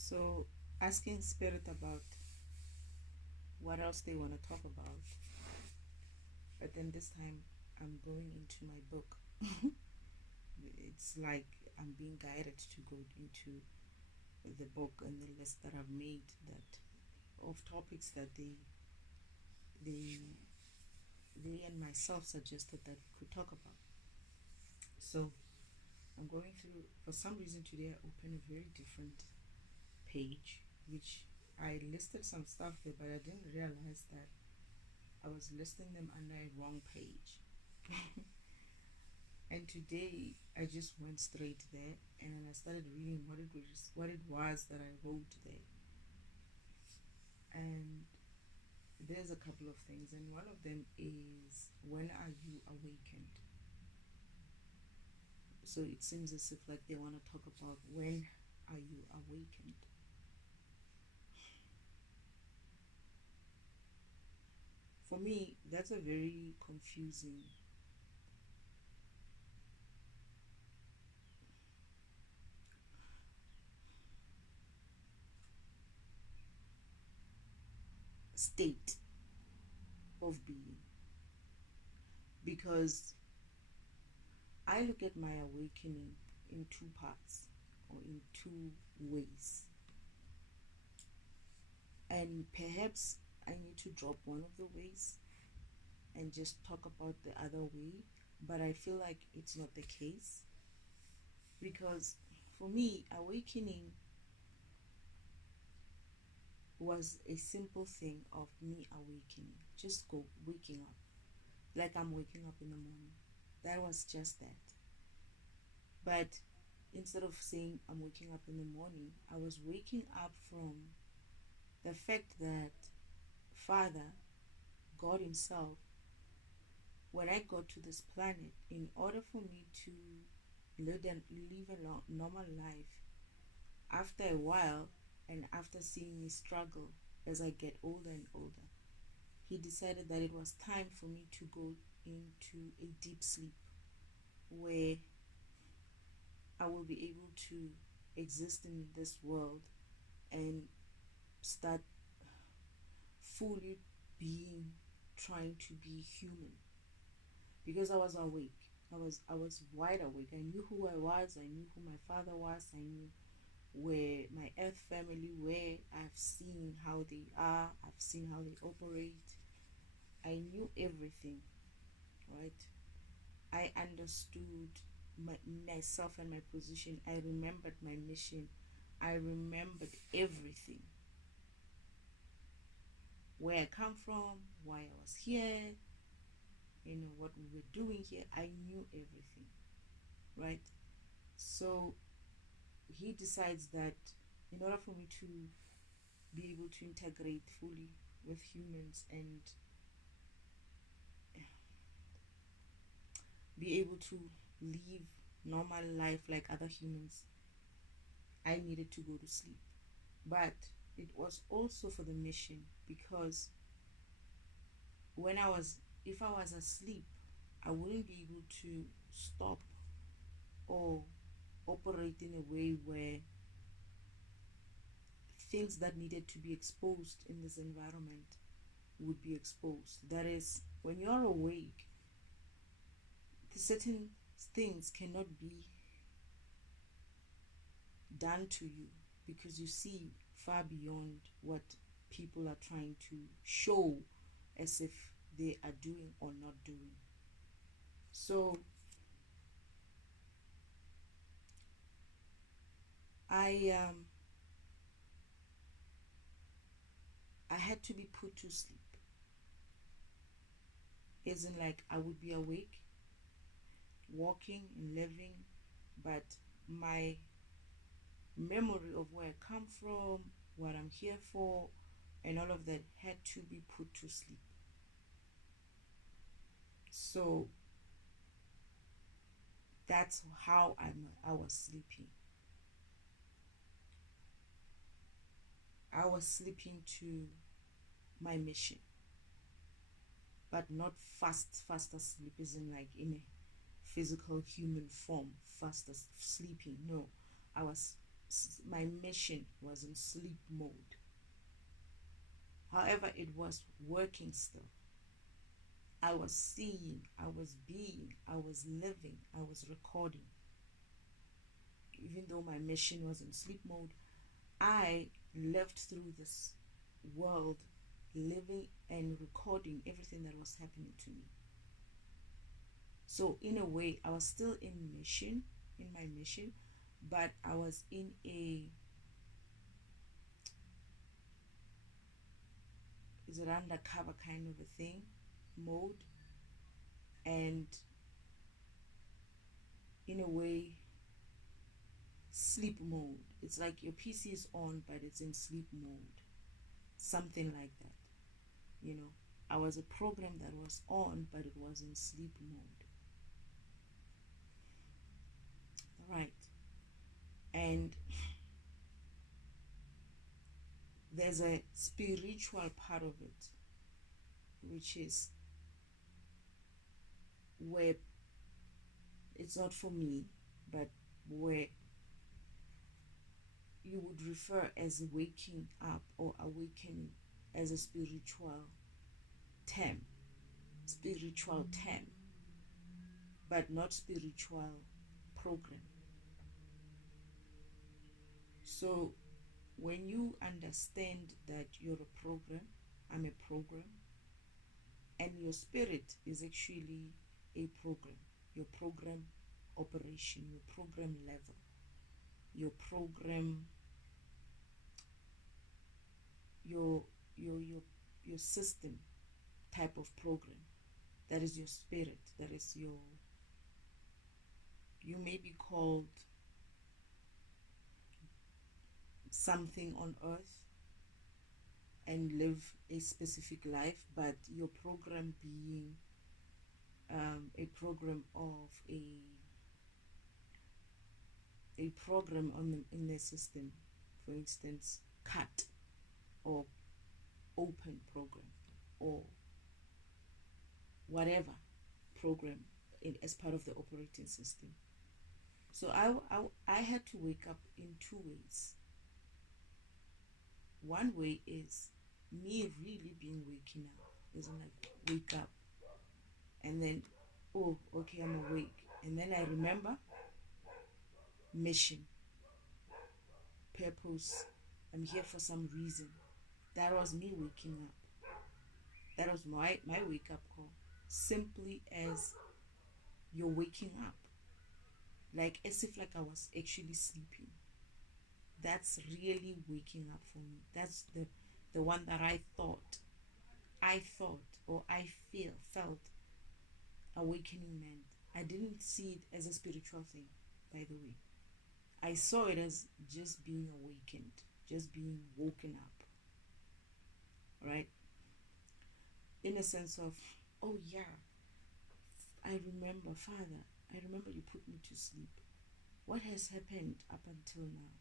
So, asking Spirit about what else they want to talk about, but then this time I'm going into my book. It's like I'm being guided to go into the book and the list that I've made that of topics that they they and myself suggested that we could talk about. So I'm going through. For some reason today, I opened a very different page, which I listed some stuff there, but I didn't realize that I was listing them under a wrong page. And today I just went straight there, and then I started reading what it was that I wrote there. And there's a couple of things, and one of them is, when are you awakened? So it seems as if like they want to talk about, when are you awakened? For me, that's a very confusing state of being, because I look at my awakening in two parts, or in two ways. And perhaps I need to drop one of the ways and just talk about the other way, but I feel like it's not the case, because for me, awakening was a simple thing of me awakening, just go waking up, like I'm waking up in the morning. That was just that. But instead of saying I'm waking up in the morning, I was waking up from the fact that Father, God Himself, when I got to this planet, in order for me to live a normal life, after a while, and after seeing me struggle as I get older and older, He decided that it was time for me to go into a deep sleep where I will be able to exist in this world and start fully being, trying to be human, because I was awake. I was wide awake. I knew who I was. I knew who my father was. I knew where my earth family were. I've seen how they are. I've seen how they operate. I knew everything, right? I understood myself and my position. I remembered my mission. I remembered everything, where I come from, why I was here, what we were doing here. I knew everything, right? So he decides that in order for me to be able to integrate fully with humans and be able to live normal life like other humans, I needed to go to sleep. But it was also for the mission, because when I was if I was asleep, I wouldn't be able to stop or operate in a way where things that needed to be exposed in this environment would be exposed. That is, when you're awake, certain things cannot be done to you, because you see far beyond what people are trying to show as if they are doing or not doing. So I I had to be put to sleep. As in, like, I would be awake, walking and living, but my memory of where I come from, what I'm here for, and all of that had to be put to sleep. So that's how I was sleeping. I was sleeping to my mission, but not faster sleep, isn't like in a physical human form, faster sleeping. No, I was my mission was in sleep mode. However, it was working still. I was seeing, I was being, I was living, I was recording. Even though my mission was in sleep mode, I lived through this world, living and recording everything that was happening to me. So in a way, I was still in my mission, but I was in a, is it undercover kind of a thing, mode, and in a way, sleep mode. It's like your PC is on, but it's in sleep mode, something like that. I was a program that was on, but it was in sleep mode. Right. And there's a spiritual part of it, which is where it's not for me, but where you would refer as waking up or awakening as a spiritual term, but not spiritual program. So when you understand that you're a program, I'm a program, and your spirit is actually a program, your program operation, your program level, your program, your system type of program. That is your spirit. That is you may be called something on earth and live a specific life, but your program being a program of a program in the system, for instance, cut or open program or whatever program as part of the operating system. So I had to wake up in two ways. One way is me really being waking up, isn't like wake up and then, oh, okay, I'm awake, and then I remember mission, purpose, I'm here for some reason. That was me waking up. That was my wake up call. Simply as you're waking up, like as if like I was actually sleeping. That's really waking up for me. That's the one that I thought or I felt awakening meant. I didn't see it as a spiritual thing, by the way. I saw it as just being awakened, just being woken up, right? In a sense of, oh yeah, I remember, Father, I remember you put me to sleep. What has happened up until now?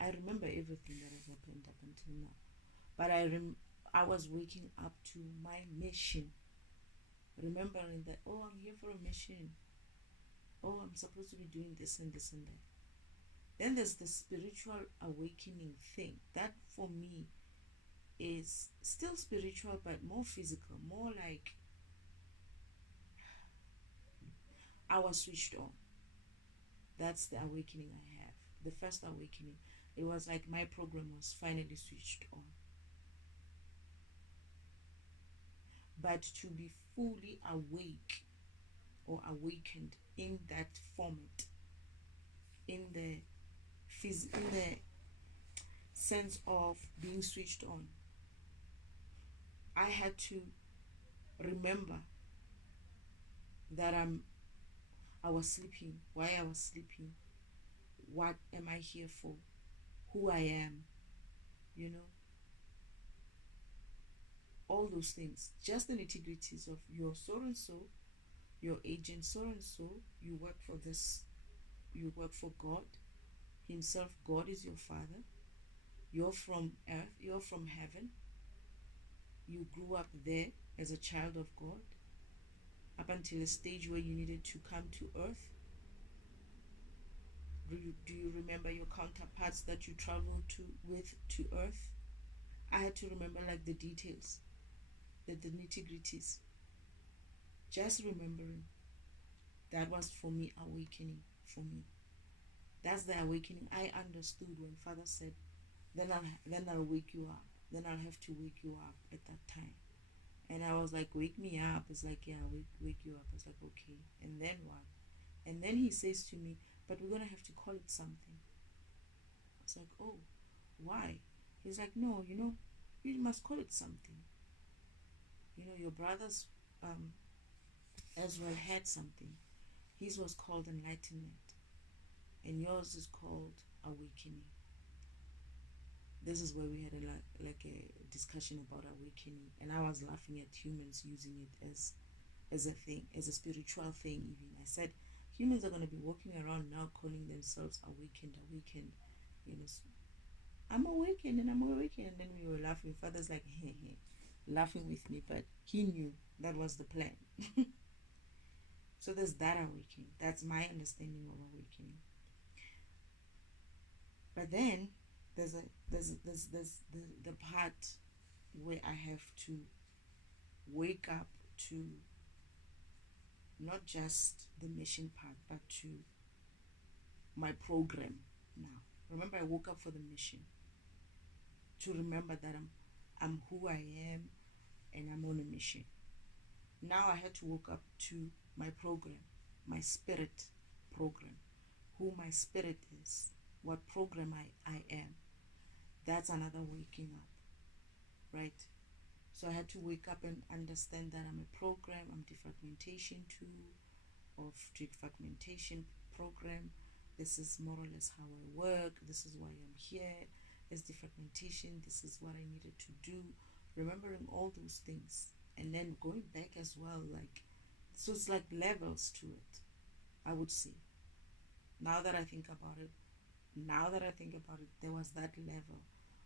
I remember everything that has happened up until now. But I was waking up to my mission, remembering that, oh, I'm here for a mission. Oh, I'm supposed to be doing this and this and that. Then there's the spiritual awakening thing. That for me is still spiritual, but more physical, more like I was switched on. That's the awakening I have. The first awakening, it was like my program was finally switched on. But to be fully awake or awakened in that format, in the sense of being switched on, I had to remember that I was sleeping, why I was sleeping, what am I here for, who I am, all those things, just the nitty-gritties of your so and so, your agent so and so, you work for this, you work for God himself. God is your father. You're from earth, you're from heaven. You grew up there as a child of God up until a stage where you needed to come to earth, Do you remember your counterparts that you traveled to Earth? I had to remember like the details, the nitty-gritties. Just remembering. That was for me awakening for me. That's the awakening I understood when Father said, then I'll wake you up. Then I'll have to wake you up at that time. And I was like, wake me up. It's like, yeah, wake you up. It's like, okay. And then what? And then he says to me, but we're gonna have to call it something. It's like, oh, why? He's like, no, you must call it something. Your brothers as well had something. His was called enlightenment, and yours is called awakening. This is where we had a discussion about awakening, and I was laughing at humans using it as a thing, as a spiritual thing. Even I said, humans are going to be walking around now calling themselves awakened. You know, I'm awakened and I'm awakened, and then we were laughing. Father's like, hey, hey, laughing with me, but he knew that was the plan. So there's that awakening. That's my understanding of awakening. But then there's the part where I have to wake up to not just the mission part, but to my program now. Remember, I woke up for the mission. To remember that I'm who I am and I'm on a mission. Now I had to wake up to my program, my spirit program, who my spirit is, what program I am. That's another waking up, right? So I had to wake up and understand that I'm a program, I'm defragmentation tool of defragmentation program. This is more or less how I work. This is why I'm here. As defragmentation, this is what I needed to do. Remembering all those things and then going back as well, like, so it's like levels to it, I would say. Now that I think about it, there was that level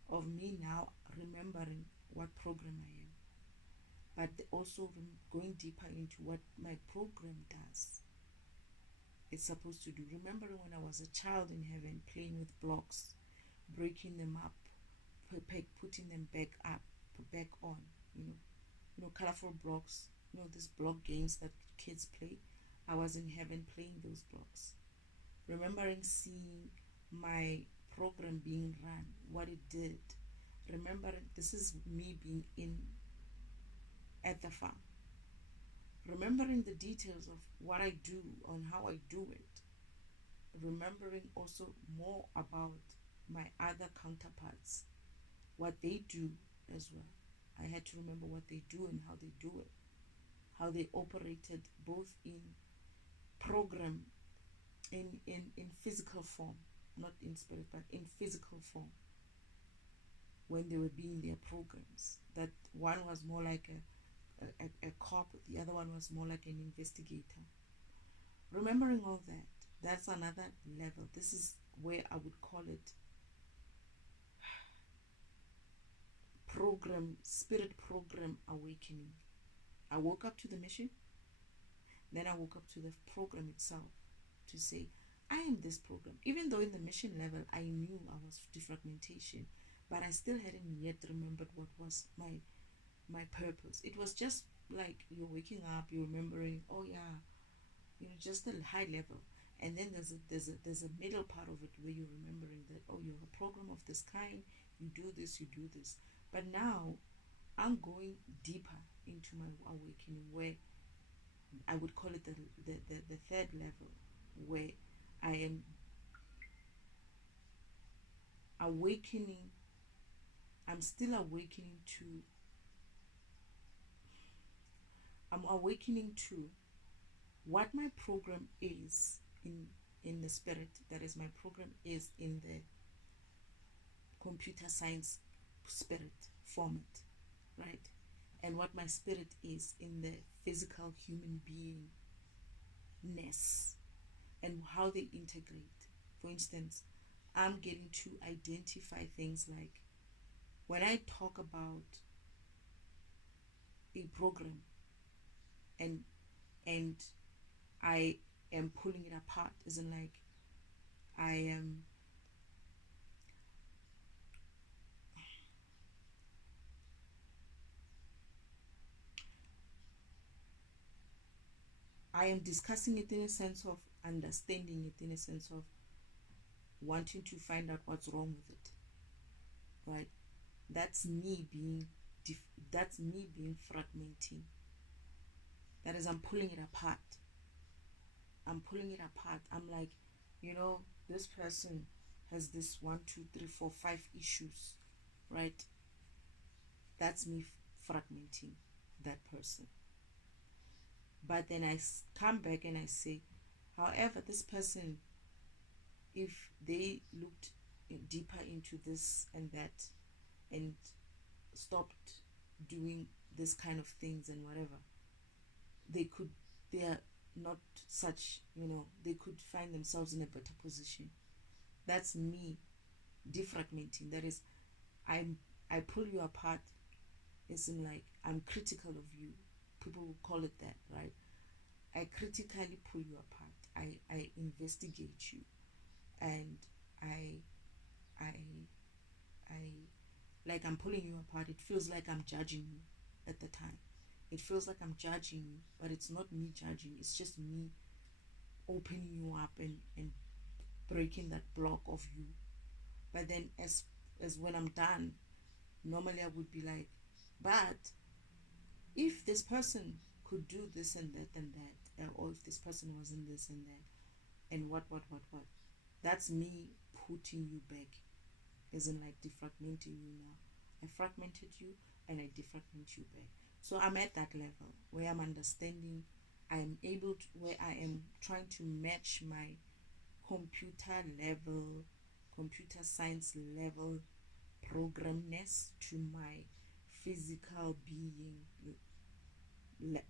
of me now remembering what program I am, but also going deeper into what my program does. It's supposed to do. Remembering when I was a child in heaven, playing with blocks, breaking them up, putting them back up, back on, colorful blocks, these block games that kids play. I was in heaven playing those blocks. Remembering seeing my program being run, what it did. Remembering this is me being in at the farm. Remembering the details of what I do, on how I do it. Remembering also more about my other counterparts, what they do as well. I had to remember what they do and how they do it, how they operated both in program, in physical form, not in spirit, but in physical form, when they were being their programs. That one was more like a cop, the other one was more like an investigator. Remembering all that, that's another level. This is where I would call it program, spirit program awakening. I woke up to the mission, then I woke up to the program itself to say, I am this program. Even though in the mission level I knew I was defragmentation, but I still hadn't yet remembered what was my purpose. It was just like you're waking up, you're remembering, oh yeah, just a high level. And then there's a middle part of it where you're remembering that, oh, you're a program of this kind, you do this, you do this. But now I'm going deeper into my awakening, where I would call it the third level, where I am awakening. I'm still awakening to. I'm awakening to what my program is in the spirit. That is, my program is in the computer science spirit format, right? And what my spirit is in the physical human beingness, and how they integrate. For instance, I'm getting to identify things like when I talk about a program and I am pulling it apart, isn't like I am discussing it in a sense of understanding it, in a sense of wanting to find out what's wrong with it, right? That's me being that's me being fragmenting. That is, I'm pulling it apart. I'm like, this person has this one, two, three, four, five issues, right? That's me fragmenting that person. But then I come back and I say, however, this person, if they looked deeper into this and that and stopped doing this kind of things and whatever, they are not such, they could find themselves in a better position. That's me defragmenting. That is, I pull you apart. It's like I'm critical of you. People will call it that, right? I critically pull you apart. I investigate you, and I I I like I'm pulling you apart. It feels like I'm judging you at the time. It feels like I'm judging you, but it's not me judging. It's just me opening you up and breaking that block of you. But then as when I'm done, normally I would be like, but if this person could do this and that and that, or if this person was in this and that, and what, that's me putting you back, as in like defragmenting you now. I fragmented you and I defragment you back. So I'm at that level where I'm understanding, I'm able to, where I am trying to match my computer level, computer science level programness to my physical being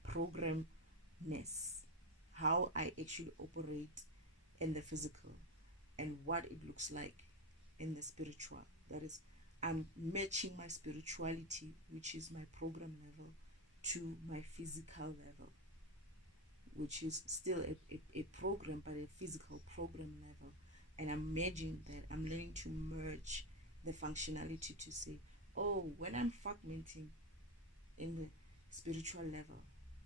programness, how I actually operate in the physical and what it looks like in the spiritual. That is, I'm matching my spirituality, which is my program level, to my physical level, which is still a program, but a physical program level. And I'm merging that. I'm learning to merge the functionality to say, oh, when I'm fragmenting in the spiritual level,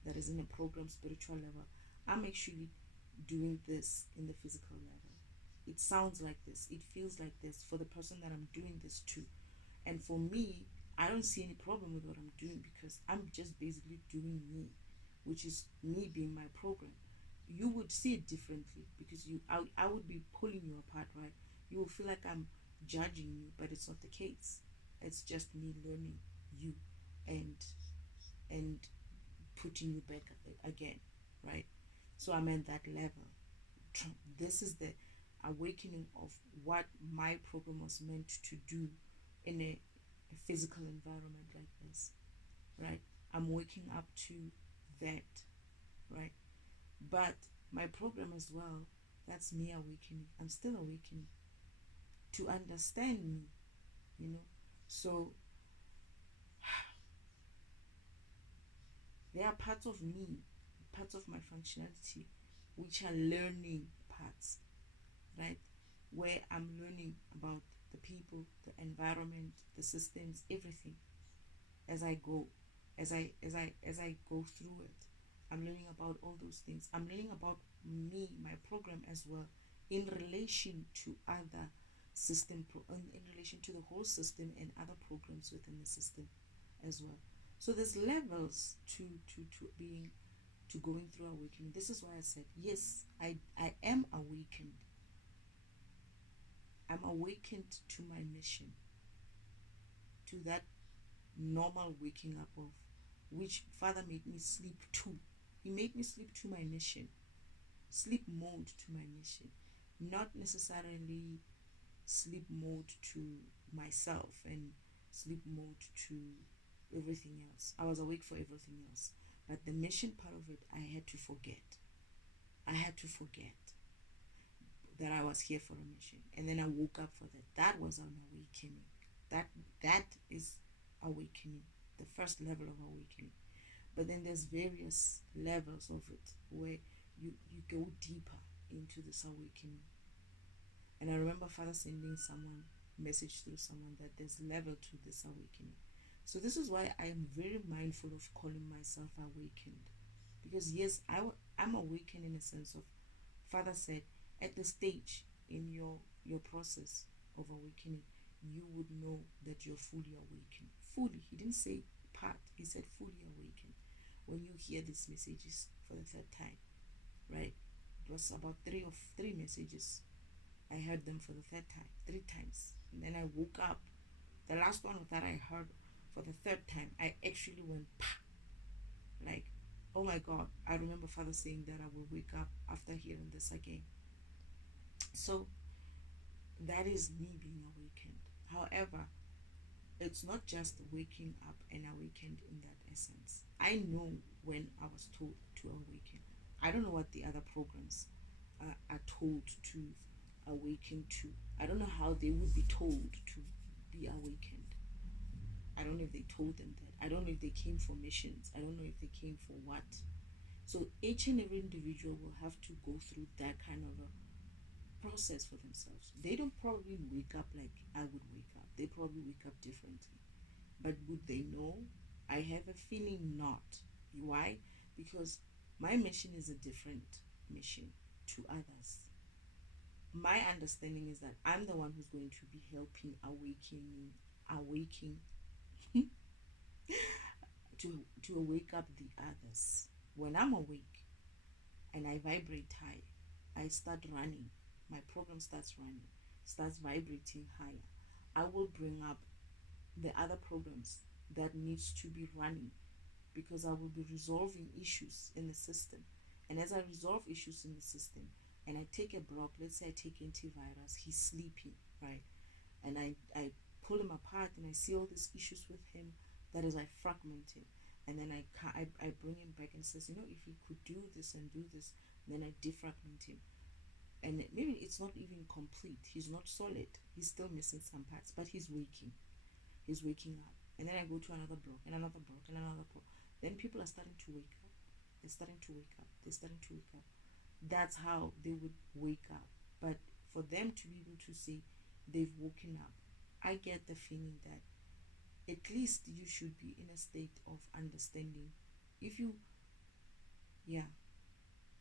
that is in a program spiritual level, I'm actually doing this in the physical level. It sounds like this, it feels like this for the person that I'm doing this to. And for me, I don't see any problem with what I'm doing because I'm just basically doing me, which is me being my program. You would see it differently because I would be pulling you apart, right? You will feel like I'm judging you, but it's not the case. It's just me learning you and and putting you back again, right? So I'm at that level. This is the awakening of what my program was meant to do in a physical environment like this, right? I'm waking up to that, right? But my program as well, that's me awakening. I'm still awakening to understand me, you know. So there are parts of me, parts of my functionality, which are learning parts, right? Where I'm learning about the people, the environment, the systems, everything as I go, as I go through it. I'm learning about all those things. I'm learning about me, my program as well, in relation to other in relation to the whole system and other programs within the system as well. So there's levels to being to going through awakening. This is why I said yes, I am awakened. I'm awakened to my mission, to that normal waking up of which Father made me sleep to. He made me sleep to my mission, sleep mode to my mission, not necessarily sleep mode to myself and sleep mode to everything else. I was awake for everything else. But the mission part of it, I had to forget. I had to forget that I was here for a mission. And then I woke up for that. That was an awakening. That is awakening. The first level of awakening. But then there's various levels of it where you go deeper into this awakening. And I remember Father sending someone message through someone that there's level to this awakening. So this is why I am very mindful of calling myself awakened, because yes, I'm awakened in a sense of, Father said, at the stage in your process of awakening, you would know that you're fully awakened. Fully. He didn't say part. He said fully awakened. When you hear these messages for the third time, right? It was about three messages. I heard them for the third time, three times. And then I woke up. The last one that I heard for the third time, I actually went, pah, like, oh my God. I remember Father saying that I will wake up after hearing this again. So that is me being awakened. However, it's not just waking up and awakened in that essence. I know when I was told to awaken. I don't know what the other programs are told to awaken to. I don't know how they would be told to be awakened. I don't know if they told them that. I don't know if they came for missions. I don't know if they came for what. So each and every individual will have to go through that kind of a process for themselves. They don't probably wake up like I would wake up. They probably wake up differently. But would they know? I have a feeling not. Why? Because my mission is a different mission to others. My understanding is that I'm the one who's going to be helping awaking to wake up the others. When I'm awake and I vibrate high, I start running. My program starts running, starts vibrating higher. I will bring up the other programs that needs to be running, because I will be resolving issues in the system. And as I resolve issues in the system and I take a block, let's say I take antivirus, he's sleeping, right? And I pull him apart and I see all these issues with him. That is, I fragment him. And then I bring him back and says, if he could do this and do this, then I defragment him. And maybe it's not even complete. He's not solid. He's still missing some parts, but he's waking. He's waking up. And then I go to another block and another block and another block. Then people are starting to wake up. They're starting to wake up. They're starting to wake up. That's how they would wake up. But for them to be able to say they've woken up, I get the feeling that at least you should be in a state of understanding. If you, yeah,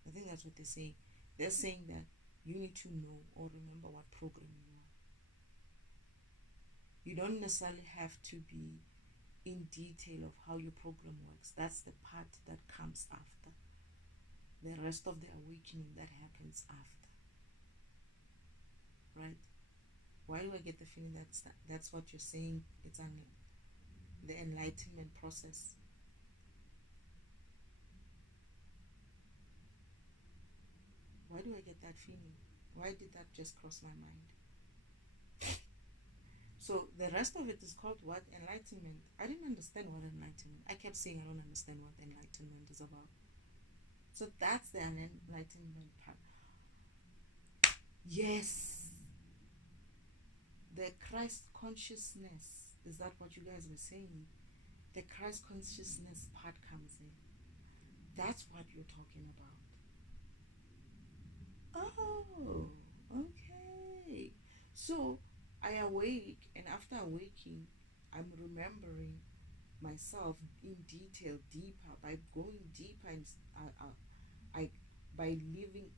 I think that's what they're saying. They're saying that you need to know or remember what program you are. You don't necessarily have to be in detail of how your program works. That's the part that comes after. The rest of the awakening that happens after. Right? Why do I get the feeling that's what you're saying? It's the enlightenment process. Why do I get that feeling? Why did that just cross my mind? So the rest of it is called what? Enlightenment. I didn't understand what enlightenment. I kept saying I don't understand what enlightenment is about. So that's the enlightenment part. Yes. The Christ consciousness. Is that what you guys were saying? The Christ consciousness part comes in. That's what you're talking about. Oh, okay. So I awake, and after awaking, I'm remembering myself in detail, deeper, by going deeper, and I by living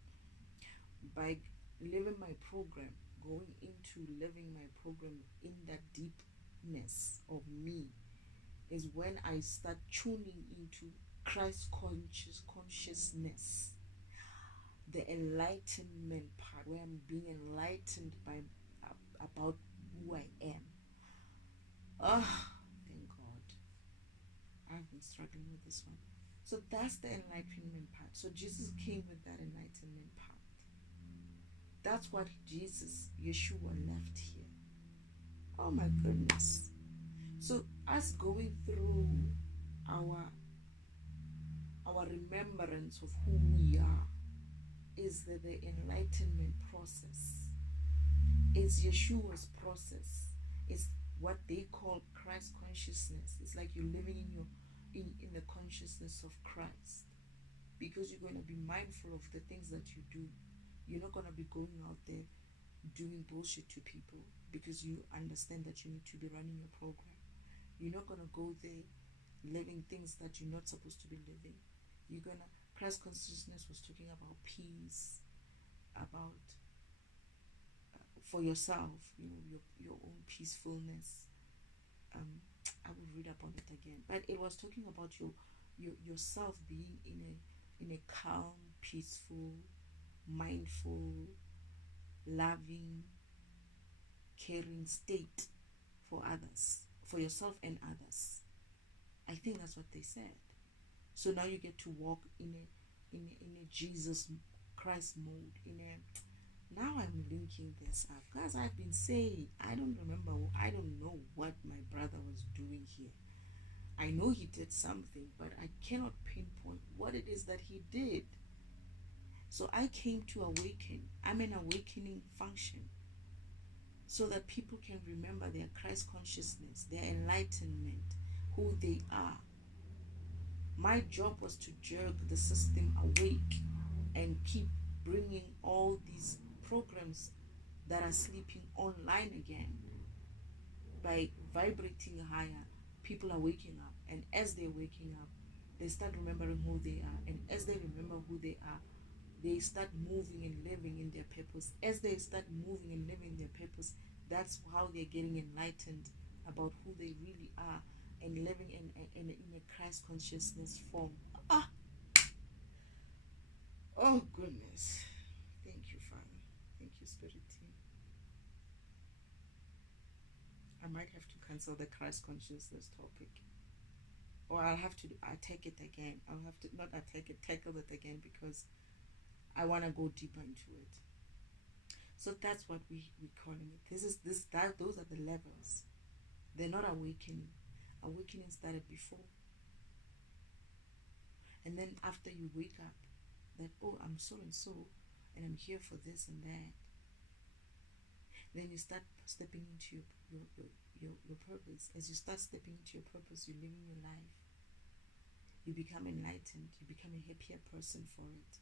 by living my program, going into living my program in that deepness of me, is when I start tuning into Christ consciousness, the enlightenment part, where I'm being enlightened by about who I am. Oh, thank God. I've been struggling with this one. So that's the enlightenment part. So Jesus came with that enlightenment part. That's what Jesus, Yeshua, left here. Oh my goodness. So us going through our remembrance of who we are is the enlightenment process. It's Yeshua's process. It's what they call Christ consciousness. It's like you're living in the consciousness of Christ, because you're going to be mindful of the things that you do. You're not going to be going out there doing bullshit to people because you understand that you need to be running your program. You're not gonna go there living things that you're not supposed to be living. You're gonna Christ consciousness was talking about peace, about for yourself, your own peacefulness. I will read up on it again, but it was talking about yourself being in a calm, peaceful, mindful, loving, caring state for others, for yourself and others. I think that's what they said. So now you get to walk in a Jesus Christ mode. Now I'm linking this up because I've been saying I don't know what my brother was doing here. I know he did something, but I cannot pinpoint what it is that he did. So I came to awaken. I'm an awakening function so that people can remember their Christ consciousness, their enlightenment, who they are. My job was to jerk the system awake and keep bringing all these programs that are sleeping online again. By vibrating higher, people are waking up, and as they're waking up, they start remembering who they are, and as they remember who they are, they start moving and living in their purpose. As they start moving and living their purpose, that's how they're getting enlightened about who they really are and living in a Christ consciousness form. Oh goodness. Thank you, Father. Thank you, Spirit Team. I might have to cancel the Christ consciousness topic. Or I'll take it again. I'll have to, not attack it, tackle it again because I want to go deeper into it. So that's what we're calling it. Those are the levels. They're not awakening. Awakening started before. And then after you wake up, that, oh, I'm so and so, and I'm here for this and that. Then you start stepping into your purpose. As you start stepping into your purpose, you're living your life. You become enlightened. You become a happier person for it.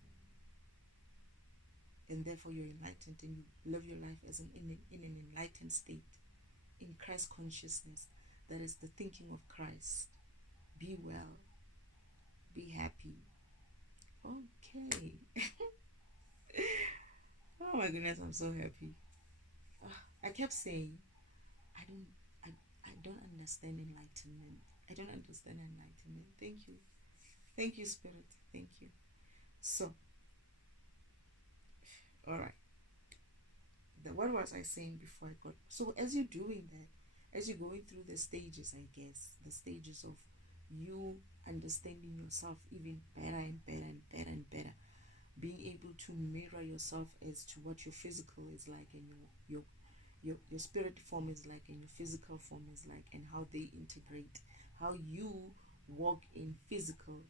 And therefore you're enlightened and you live your life as in an enlightened state, in Christ consciousness. That is the thinking of Christ. Be well. Be happy. Okay. Oh my goodness, I'm so happy. I kept saying, I don't understand enlightenment. I don't understand enlightenment. Thank you. Thank you, Spirit. Thank you. So, all right. What was I saying before I got? So as you're doing that, as you're going through the stages, I guess, the stages of you understanding yourself even better and better and better and better, being able to mirror yourself as to what your physical is like and your spirit form is like and your physical form is like, and how they integrate, how you walk in physical,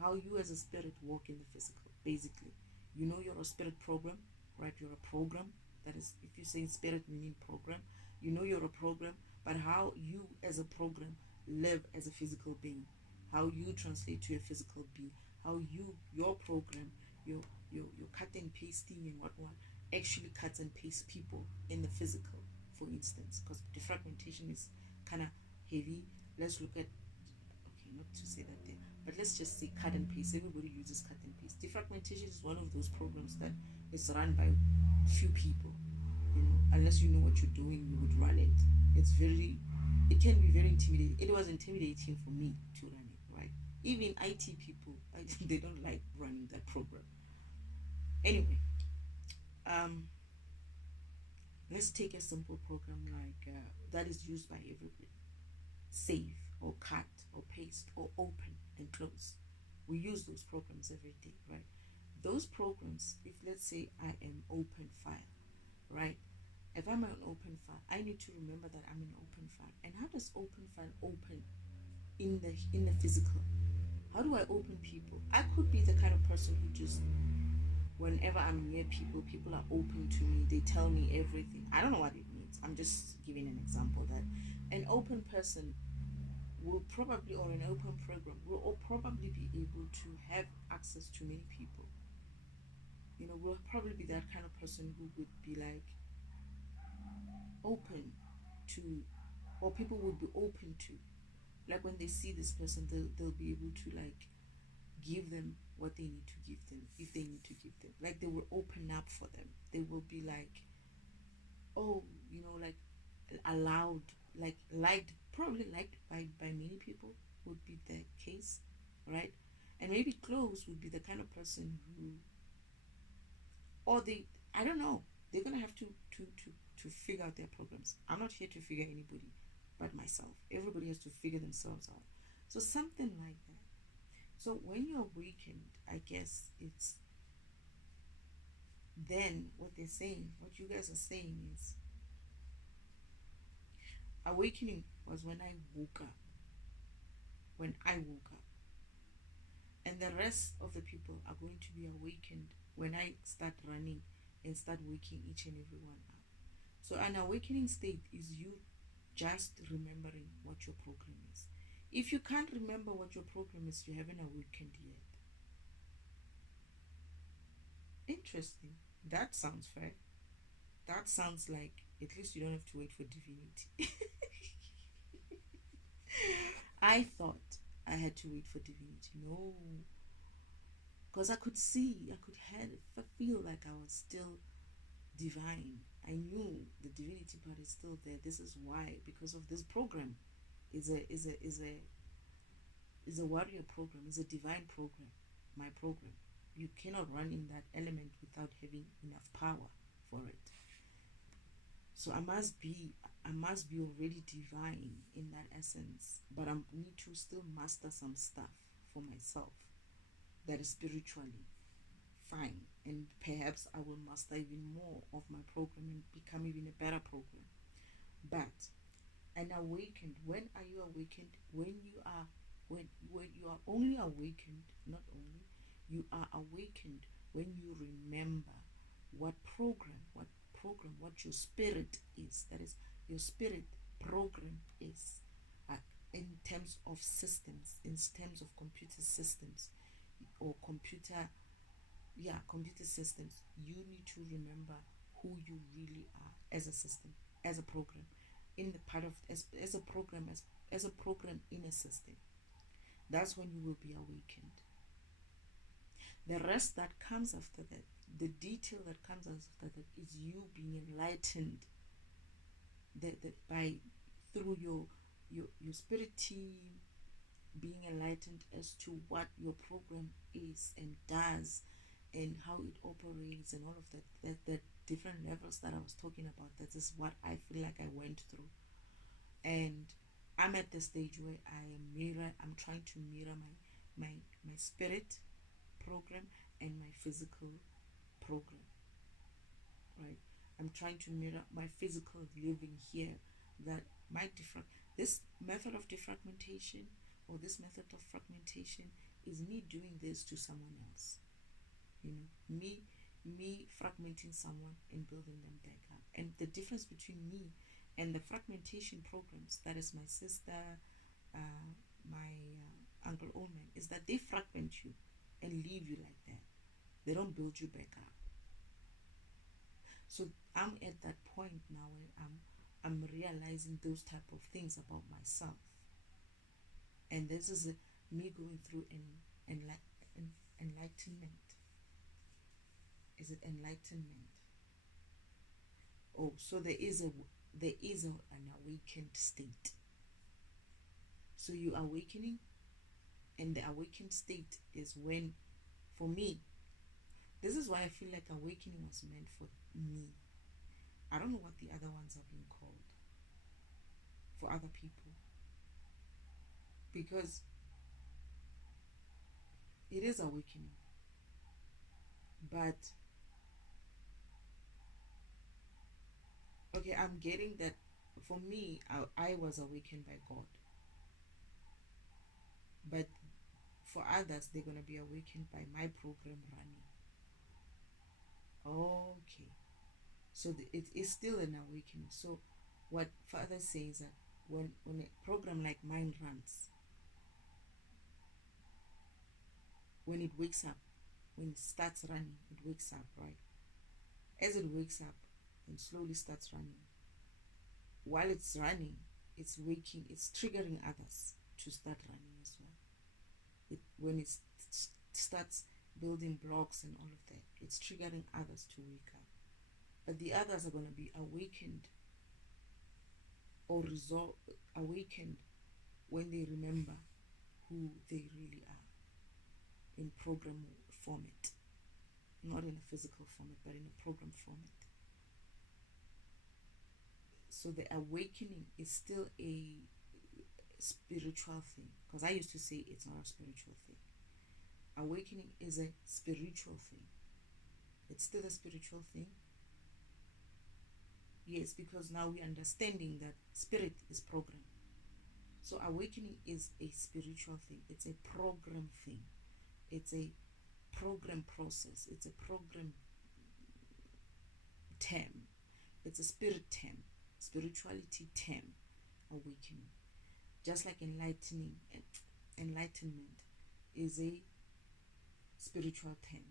how you as a spirit walk in the physical. Basically, you're a spirit program, right? You're a program. That is, if you say spirit meaning program, you're a program, but how you as a program live as a physical being, how you translate to a physical being, how your program, your cut and pasting and whatnot actually cuts and pastes people in the physical, for instance, because defragmentation is kind of heavy. Let's look at, okay, not to say that there, but let's just say cut and paste. Everybody uses cut and paste. Defragmentation is one of those programs that is run by few people. Unless you know what you're doing, you would run it. It can be very intimidating. It was intimidating for me to run it, right? Even IT people, they don't like running that program. Anyway, let's take a simple program like that is used by everybody. Save or cut or paste or open and close. We use those programs every day, right? Those programs, if let's say I am open file, right? If I'm an open file, I need to remember that I'm an open file. And how does open file open in the physical? How do I open people? I could be the kind of person who just, whenever I'm near people, people are open to me. They tell me everything. I don't know what it means. I'm just giving an example that an open person will probably, or an open program will probably be able to have access to many people. Will probably be that kind of person who would be like open to, or people would be open to, like when they see this person, they'll be able to like give them what they need to give them, if they need to give them, like they will open up for them. They will be like, oh, like allowed, like liked, probably liked by many people would be the case, right? And maybe close would be the kind of person who, or they, I don't know, they're gonna have to figure out their programs. I'm not here to figure anybody but myself. Everybody has to figure themselves out. So something like that. So when you're awakened, I guess it's then what they're saying, what you guys are saying is, awakening was when I woke up. When I woke up. And the rest of the people are going to be awakened when I start running and start waking each and every one up. So an awakening state is you just remembering what your program is. If you can't remember what your program is, you haven't awakened yet. Interesting. That sounds fair. That sounds like at least you don't have to wait for divinity. I thought I had to wait for divinity. No. Because I could see, I could feel like I was still divine. I knew the divinity part is still there. This is why, because of this program is a warrior program, is a divine program, my program. You cannot run in that element without having enough power for it. So I must be already divine in that essence, but I need to still master some stuff for myself that is spiritually fine, and perhaps I will master even more of my program and become even a better program. But an awakened, when are you awakened? When you are only awakened, not only, you are awakened when you remember what your spirit is. That is, your spirit program is, uh, in terms of systems, in terms of computer systems, or computer systems. You need to remember who you really are as a system, as a program, in the part of, as a program, as a program in a system. That's when you will be awakened. The rest that comes after that, the detail that comes after that, is you being enlightened, by through your spirit team being enlightened as to what your program is and does, and how it operates, and all of that different levels that I was talking about. That is what I feel like I went through. And I'm at the stage where I'm trying to mirror my spirit program and my physical program, right? I'm trying to mirror my physical living here, that my different this method of defragmentation, or this method of fragmentation, is me doing this to someone else. Me fragmenting someone and building them back up. And the difference between me and the fragmentation programs, that is my sister, my uncle Oldman, is that they fragment you and leave you like that. They don't build you back up. So I'm at that point now where I'm realizing those type of things about myself, and this is me going through an enlightenment. Is it enlightenment? Oh, so an awakened state. So you awakening, and the awakened state is when, for me, this is why I feel like awakening was meant for me. I don't know what the other ones are being called for other people, because it is awakening. But okay, I'm getting that. For me, I was awakened by God, but for others, they're going to be awakened by my program running. Okay, so it is still an awakening. So what Father says, that when a program like mine runs, when it wakes up, when it starts running, it wakes up, right? As it wakes up and slowly starts running, while it's running, it's waking, it's triggering others to start running as well. When it starts building blocks and all of that, it's triggering others to wake up. But the others are going to be awakened or awakened when they remember who they really are in program format, not in a physical format, but in a program format. So the awakening is still a spiritual thing, because I used to say it's not a spiritual thing. Awakening is a spiritual thing. It's still a spiritual thing. Yes, because now we're understanding that spirit is program. So awakening is a spiritual thing. It's a program thing. It's a program process. It's a program term. It's a spirit term. Spirituality term. Awakening. Just like enlightenment is a spiritual term.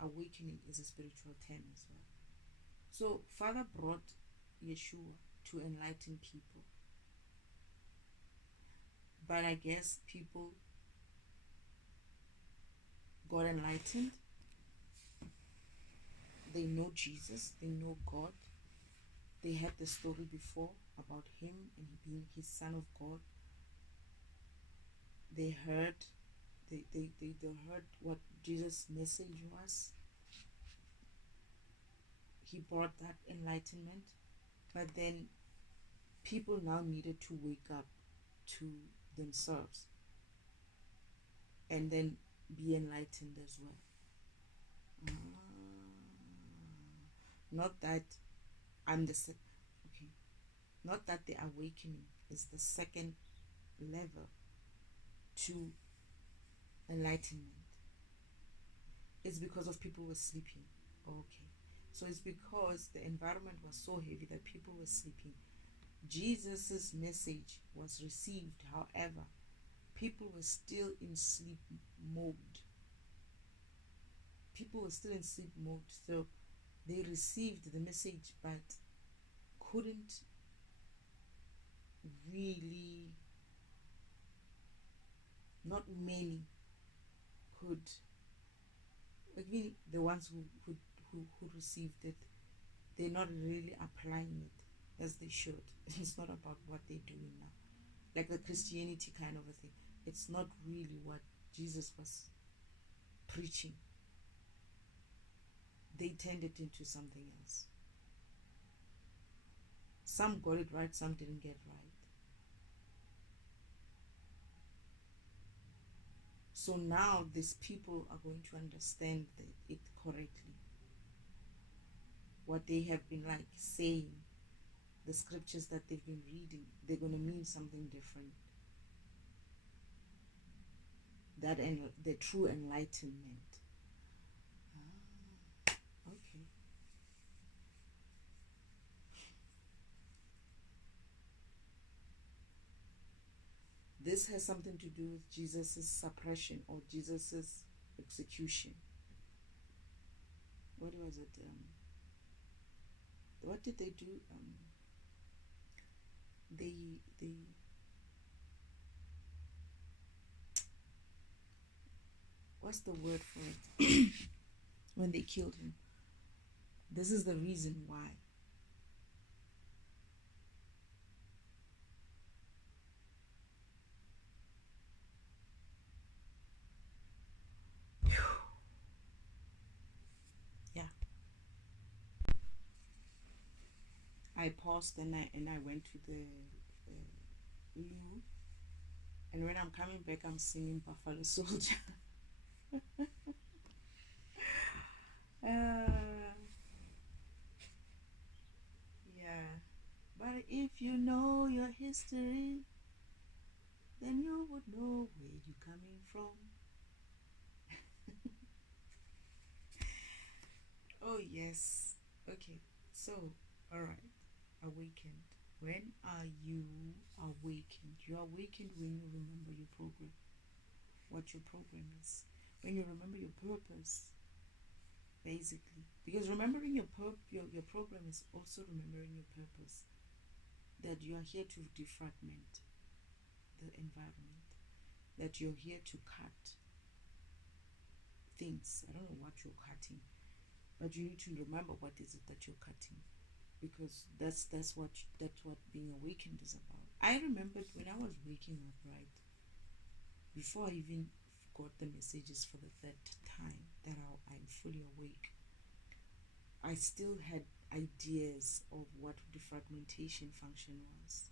Awakening is a spiritual term as well. So Father brought Yeshua to enlighten people. But I guess people got enlightened. They know Jesus. They know God. They had the story before about him and being his Son of God. They heard what Jesus' message was. He brought that enlightenment. But then people now needed to wake up to themselves and then be enlightened as well. Not that not that the awakening is the second level to enlightenment. It's because of people were sleeping. Okay. So it's because the environment was so heavy that people were sleeping. Jesus' message was received, however, people were still in sleep mode. People were still in sleep mode, so they received the message but couldn't really, not many could, the ones who received it, they're not really applying it as they should. It's not about what they're doing now, like the Christianity kind of a thing. It's not really what Jesus was preaching. They turned it into something else. Some got it right, some didn't get right. So now these people are going to understand it correctly. What they have been like saying, the scriptures that they've been reading, they're going to mean something different. That and the true enlightenment. Okay. This has something to do with Jesus' suppression or Jesus' execution. What was it? What did they do? They what's the word for it? When they killed him. This is the reason why. Yeah. I paused and I went to the loo, and when I'm coming back, I'm singing Buffalo Soldier. Yeah, but if you know your history, then you would know where you're coming from. Oh yes. Okay. So, all right. Awakened. When are you awakened? You're awakened when you remember your program. What your program is. When you remember your purpose. basically. Because remembering your program is also remembering your purpose. That you are here to defragment the environment. That you're here to cut things. I don't know what you're cutting, but you need to remember what is it that you're cutting, because that's what being awakened is about. I remembered when I was waking up, right before I even got the messages for the third time that I'm fully awake. I still had ideas of what defragmentation function was.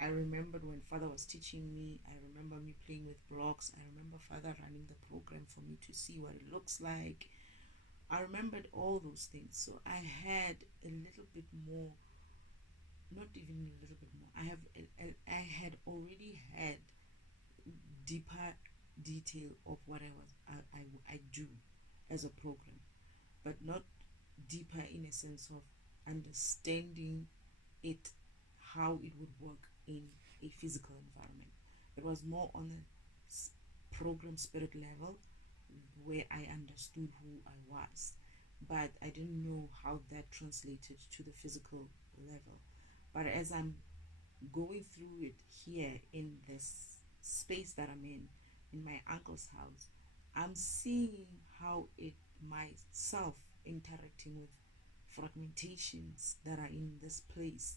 I remembered when Father was teaching me. I remember me playing with blocks. I remember Father running the program for me to see what it looks like. I remembered all those things. So I had a little bit more, not even a little bit more. I had already had deeper detail of what I do as a program, but not deeper in a sense of understanding it, how it would work in a physical environment. It was more on a program spirit level, where I understood who I was, but I didn't know how that translated to the physical level. But as I'm going through it here in this space that I'm in my uncle's house, I'm seeing how it myself interacting with fragmentations that are in this place,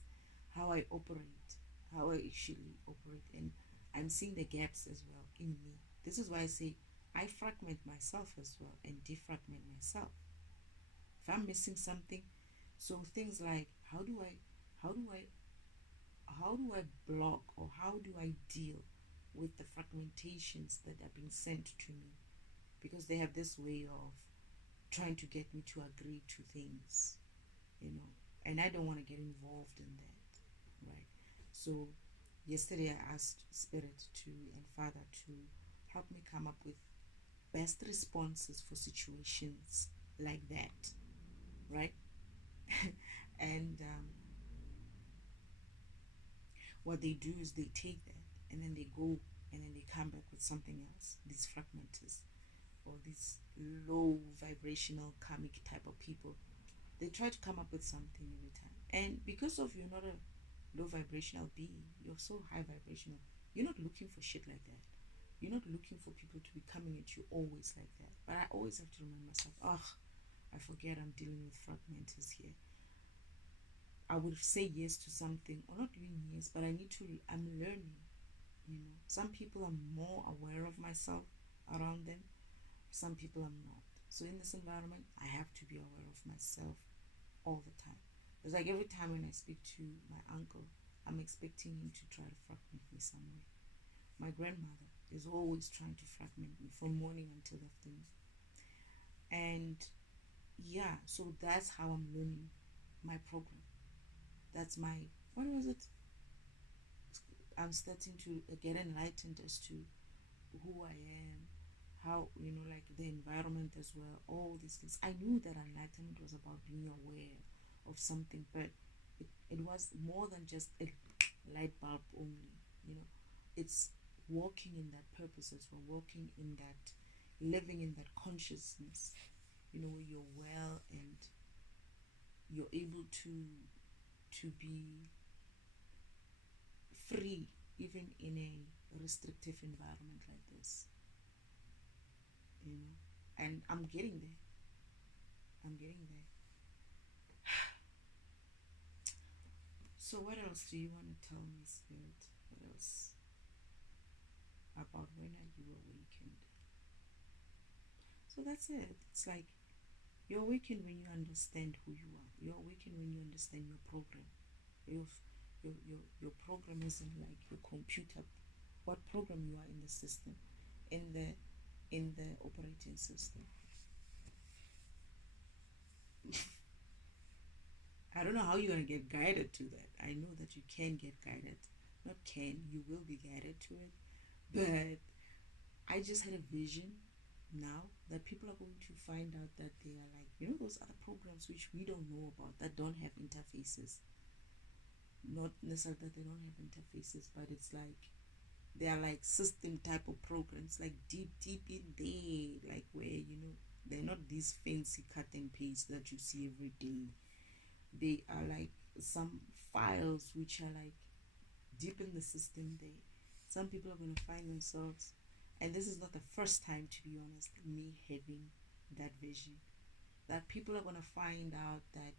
how I operate, how I actually operate, and I'm seeing the gaps as well in me. This is why I say I fragment myself as well and defragment myself. If I'm missing something, so things like how do I how do I block, or how do I deal with the fragmentations that are being sent to me? Because they have this way of trying to get me to agree to things, you know, and I don't want to get involved in that, right? So, yesterday I asked Spirit to and Father to help me come up with best responses for situations like that, right? And what they do is they take that and then they go and then they come back with something else. These fragmenters, or these low vibrational karmic type of people, they try to come up with something every time. And because of you're not a low vibrational being, you're so high vibrational, you're not looking for shit like that. You're not looking for people to be coming at you always like that. But I always have to remind myself, I forget I'm dealing with fragmenters here. I would say yes to something, or not doing yes, but I'm learning. Some people I'm more aware of myself around them, some people I'm not. So in this environment, I have to be aware of myself all the time. It's like every time when I speak to my uncle, I'm expecting him to try to fragment me somewhere. My grandmother is always trying to fragment me from morning until afternoon. And yeah, so that's how I'm learning my program. That's my, what was it? I'm starting to get enlightened as to who I am, how, like the environment as well, all these things. I knew that enlightenment was about being aware of something, but it was more than just a light bulb only, it's walking in that purpose as well, walking in that, living in that consciousness, where you're well and you're able to be free even in a restrictive environment like this, and I'm getting there. So what else do you want to tell me, Spirit? What else about when are you awakened? So that's it. It's like you're awakened when you understand who you are. You're awakened when you understand your program. Your program isn't like your computer. What program you are in the system, in the operating system. I don't know how you're gonna get guided to that. I know that you can get guided. Not can, you will be guided to it. But I just had a vision now that people are going to find out that they are like, those other programs which we don't know about, that don't have interfaces. Not necessarily that they don't have interfaces, but it's like they are like system type of programs, like deep in there, like where They're not these fancy cut and paste that you see every day. They are like some files which are like deep in the system. Some people are going to find themselves, and this is not the first time, to be honest, me having that vision, that people are going to find out that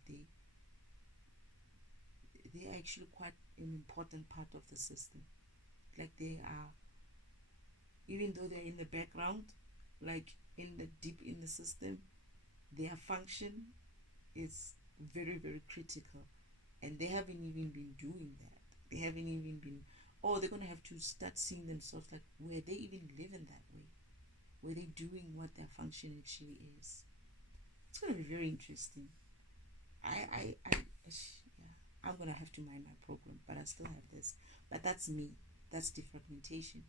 they are actually quite an important part of the system. Like they are, even though they're in the background, like in the deep in the system, their function is very, very critical. And they haven't even been doing that. They haven't even been, or they're going to have to start seeing themselves like, were they even living that way? Were they doing what their function actually is? It's going to be very interesting. Yeah, I'm going to have to mind my program, but I still have this. But that's me. That's defragmentation.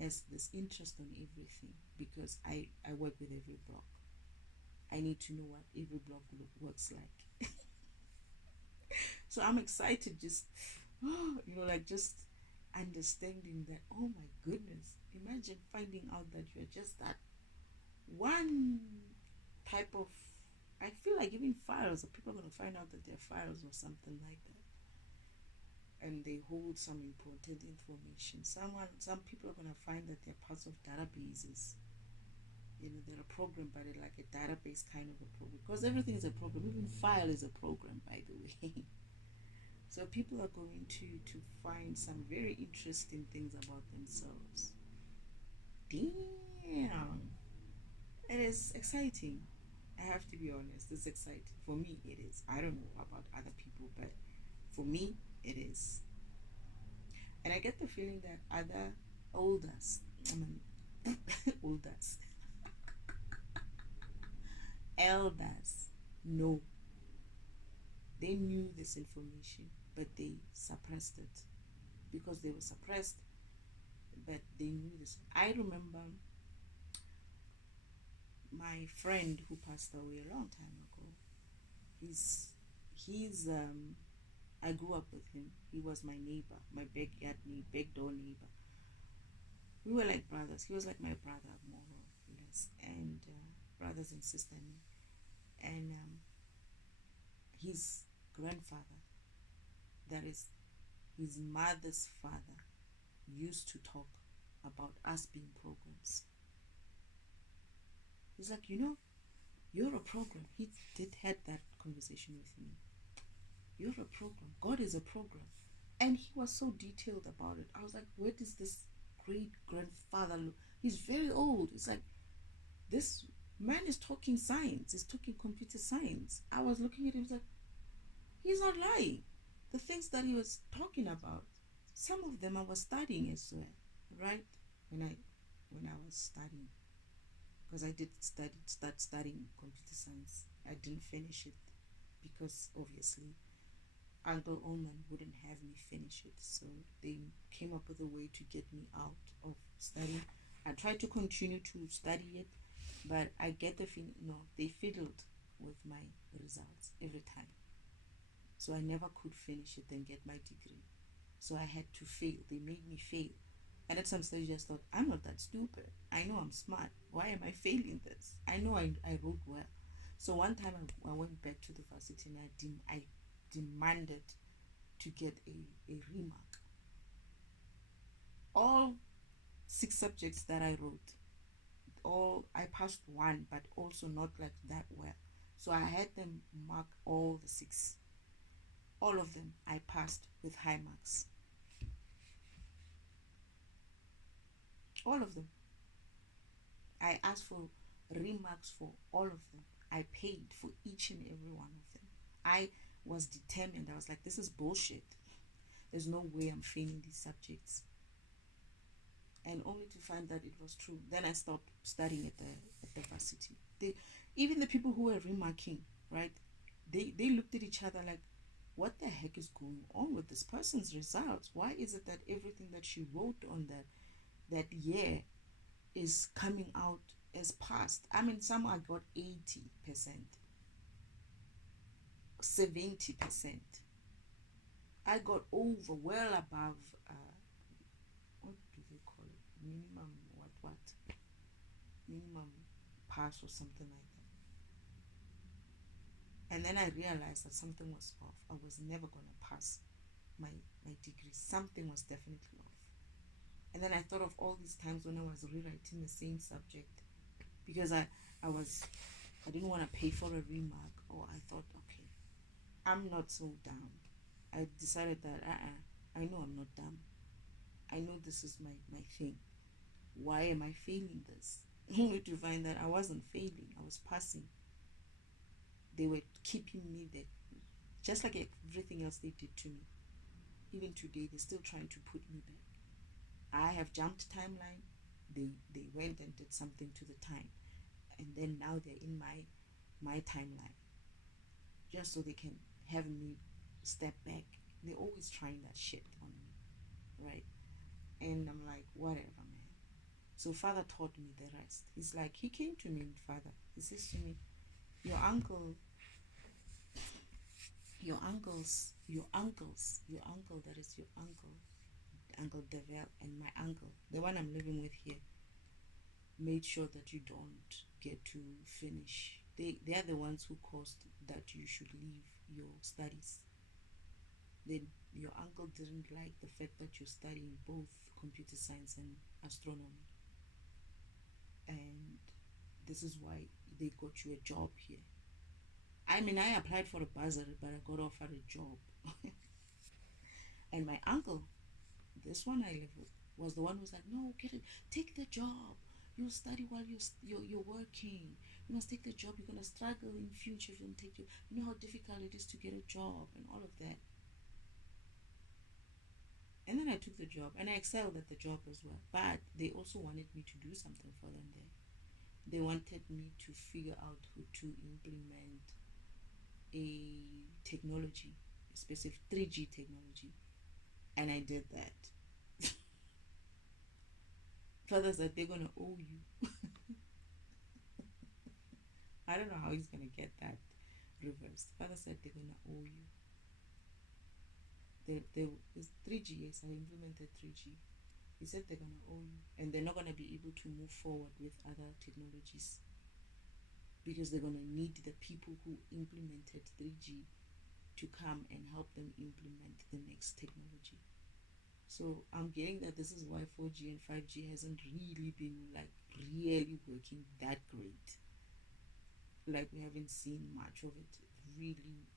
Has this interest on everything because I work with every block. I need to know what every block works like. So I'm excited, just like just understanding that. Oh my goodness! Imagine finding out that you're just that one type of. I feel like even files. People are gonna find out that they're files or something like that, and they hold some important information. Some people are gonna find that they're parts of databases. They're a program, but they're like a database kind of a program because everything is a program. Even file is a program, by the way. So people are going to find some very interesting things about themselves. Damn, it is exciting. I have to be honest, it's exciting. For me, it is. I don't know about other people, but for me, it is. And I get the feeling that other olders, I mean, olders, elders, know. They knew this information, but they suppressed it because they were suppressed, but they knew this. I remember my friend who passed away a long time ago. He's I grew up with him. He was my neighbor, my backyard neighbor, back door neighbor. We were like brothers. He was like my brother, more or less, and brothers and sisters. And his grandfather, that is his mother's father, used to talk about us being programs. He's like, you're a program. He did had that conversation with me. You're a program. God is a program. And he was so detailed about it. I was like, where does this great grandfather look? He's very old. It's like, this man is talking science. He's talking computer science. I was looking at him, like, he's not lying. The things that he was talking about, some of them I was studying as well, right? When I was studying, because I did start studying computer science. I didn't finish it because obviously Uncle Oman wouldn't have me finish it, so they came up with a way to get me out of studying. I tried to continue to study it, but I get the feeling, no, they fiddled with my results every time, so I never could finish it and get my degree. So I had to fail. They made me fail. And at some stage, I just thought, I'm not that stupid. I know I'm smart. Why am I failing this? I know I wrote well. So one time I went back to the varsity and I demanded to get a remark. All 6 subjects that I wrote, all I passed one, but also not like that well. So I had them mark all the 6. All of them I passed with high marks. All of them. I asked for remarks for all of them. I paid for each and every one of them. I was determined. I was like, this is bullshit. There's no way I'm failing these subjects. And only to find that it was true. Then I stopped studying at the varsity. Even the people who were remarking, right? They looked at each other like, what the heck is going on with this person's results? Why is it that everything that she wrote on that year is coming out as passed? I mean, some I got 80%, 70%. I got over, well above, what do they call it? Minimum, what? Minimum pass or something like that. And then I realized that something was off. I was never going to pass my, my degree. Something was definitely off. And then I thought of all these times when I was rewriting the same subject because I didn't want to pay for a remark, or I thought, okay, I'm not so dumb. I decided that I know I'm not dumb. I know this is my thing. Why am I failing this? Only to find that I wasn't failing, I was passing. They were keeping me there, just like everything else they did to me. Even today, they're still trying to put me back. I have jumped timeline. They went and did something to the time, and then now they're in my timeline, just so they can have me step back. They're always trying that shit on me, right? And I'm like, whatever, man. So father taught me the rest. He's like, he came to me, father. He says to me, your uncle, your uncle, that is your uncle, Uncle Devel, and my uncle, the one I'm living with here, made sure that you don't get to finish. They are the ones who caused that you should leave your studies. Then your uncle didn't like the fact that you're studying both computer science and astronomy, and this is why they got you a job here. I mean, I applied for a bursary, but I got offered a job. And my uncle, this one I live with, was the one who's like, no, get it, take the job. You study while you're working. You must take the job. You're gonna struggle in future if you don't take it. You know how difficult it is to get a job and all of that. And then I took the job and I excelled at the job as well. But they also wanted me to do something for them there. They wanted me to figure out how to implement a technology, a specific 3G technology. And I did that. Father said they're gonna owe you. I don't know how he's gonna get that reversed. Father said they're gonna owe you. It's 3G, yes, I implemented 3G. He said they're gonna owe you, and they're not gonna be able to move forward with other technologies because they're gonna need the people who implemented 3G to come and help them implement the next technology. So I'm getting that this is why 4G and 5G hasn't really been like really working that great. Like we haven't seen much of it. Really,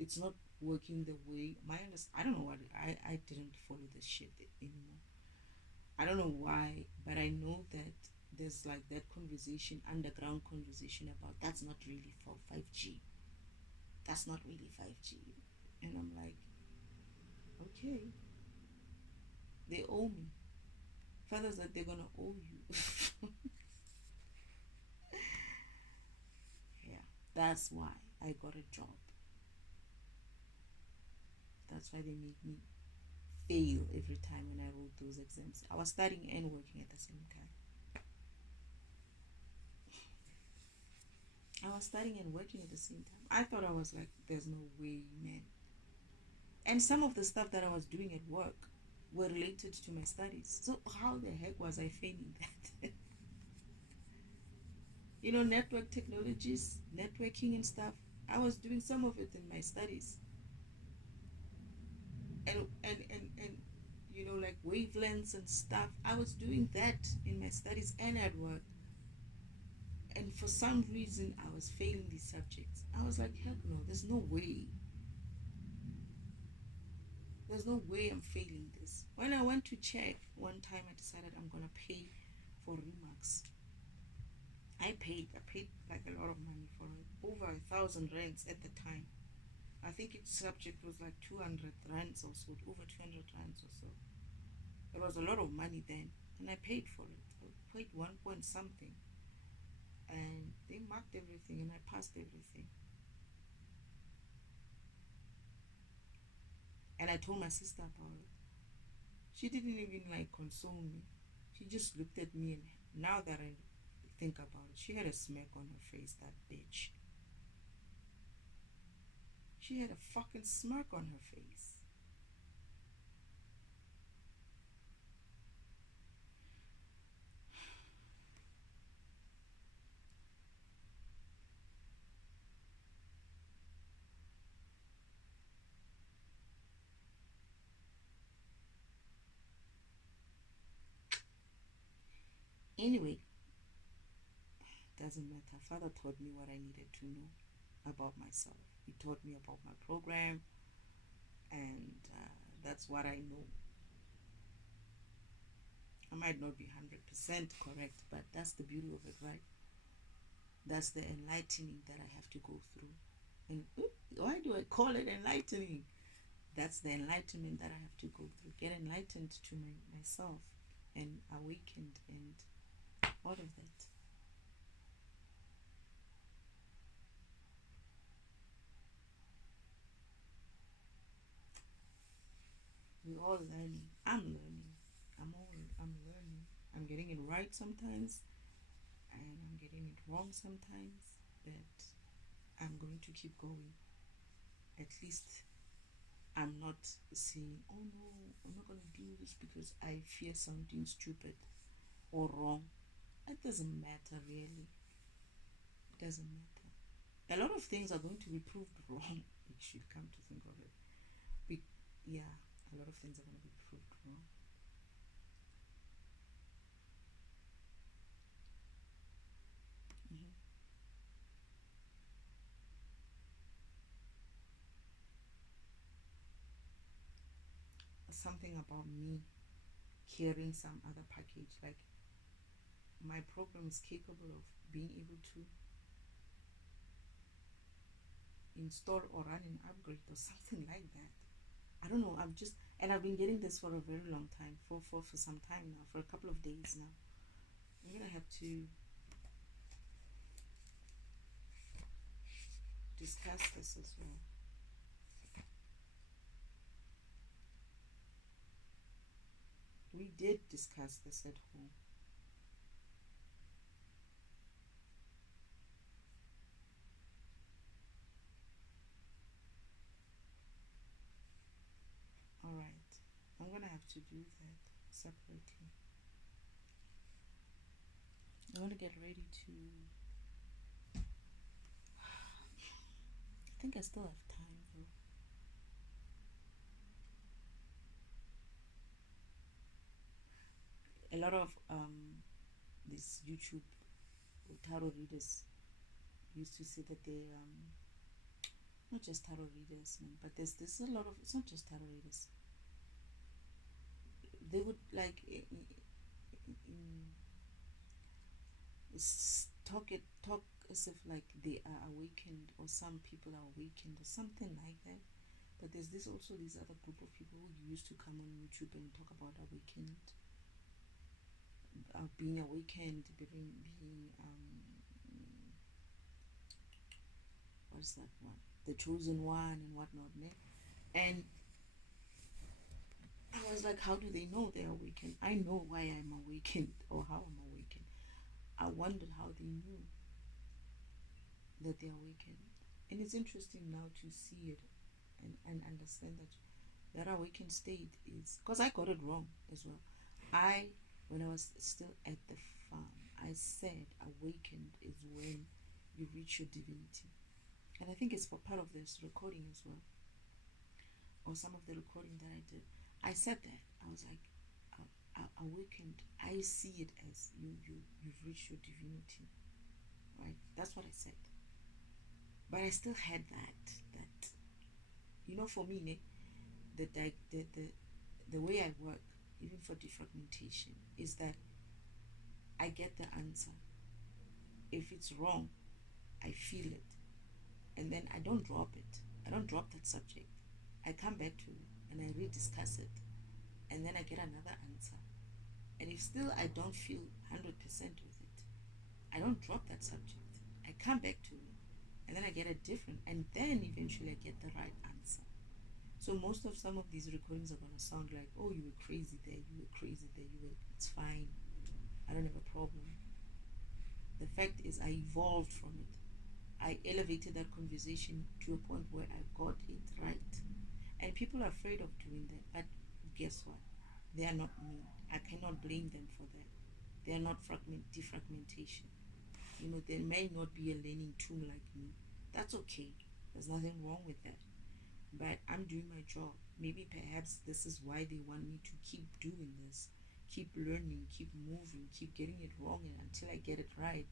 it's not working the way I don't know what I didn't follow this shit anymore. I don't know why, but I know that there's like that conversation, underground conversation about that's not really for 5G. That's not really 5G. And I'm like, okay, they owe me. Fathers that they're gonna owe you. Yeah, that's why I got a job. That's why they made me fail every time when I wrote those exams. I was studying and working at the same time. I was studying and working at the same time. I thought I was like, there's no way, man. And some of the stuff that I was doing at work were related to my studies. So how the heck was I failing that? Network technologies, networking and stuff. I was doing some of it in my studies. And like wavelengths and stuff. I was doing that in my studies and at work. And for some reason I was failing these subjects. I was like, heck no, there's no way. There's no way I'm failing this. When I went to check one time, I decided I'm gonna pay for remarks. I paid like a lot of money for it, over 1,000 rands at the time. I think its subject was like 200 rands or so, over 200 rands or so. It was a lot of money then, and I paid for it. I paid 1 point something, and they marked everything, and I passed everything. And I told my sister about it. She didn't even like console me. She just looked at me, and now that I think about it, she had a smirk on her face, that bitch. She had a fucking smirk on her face. Anyway, doesn't matter. Father taught me what I needed to know about myself. He taught me about my program, and that's what I know. I might not be 100% correct, but that's the beauty of it, right? That's the enlightening that I have to go through. And why do I call it enlightening? That's the enlightenment that I have to go through. Get enlightened to myself and awakened and all of that. We're all learning. I'm learning. I'm learning. I'm getting it right sometimes and I'm getting it wrong sometimes, but I'm going to keep going. At least I'm not saying, oh no, I'm not going to do this because I fear something stupid or wrong. It doesn't matter really. It doesn't matter. A lot of things are going to be proved wrong. It should come to think of it. Yeah, a lot of things are going to be proved wrong. Mm-hmm. Something about me carrying some other package, like my program is capable of being able to install or run an upgrade or something like that. I don't know. And I've been getting this for a very long time, for some time now, for a couple of days now. I'm gonna have to discuss this as well. We did discuss this at home. All right, I'm gonna have to do that separately. I'm gonna get ready to. I think I still have time though. A lot of these YouTube tarot readers used to say that they not just tarot readers, man, but there's a lot of, it's not just tarot readers. They would like talk as if like they are awakened or some people are awakened or something like that. But there's this also this other group of people who used to come on YouTube and talk about awakened, being awakened, being what's that one? The chosen one and whatnot, ne? And I was like, how do they know they're awakened? I know why I'm awakened or how I'm awakened. I wondered how they knew that they're awakened. And it's interesting now to see it and understand that that awakened state is because I got it wrong as well. When I was still at the farm, I said awakened is when you reach your divinity. And I think it's for part of this recording as well, or some of the recording that I did. I said that. I was like, awakened. I see it as you've reached your divinity, right? That's what I said. But I still had that for me, ne, the way I work, even for defragmentation, is that I get the answer. If it's wrong, I feel it, and then I don't drop it. I don't drop that subject. I come back to it and I rediscuss it, and then I get another answer. And if still I don't feel 100% with it, I don't drop that subject. I come back to it, and then I get a different, and then eventually I get the right answer. So most of some of these recordings are gonna sound like, oh, you were crazy there, you were crazy there, you were. It's fine. I don't have a problem. The fact is, I evolved from it. I elevated that conversation to a point where I got it right. And people are afraid of doing that. But guess what? They are not me. I cannot blame them for that. They are not defragmentation. They may not be a learning tool like me. That's okay. There's nothing wrong with that. But I'm doing my job. Maybe perhaps this is why they want me to keep doing this, keep learning, keep moving, keep getting it wrong until I get it right.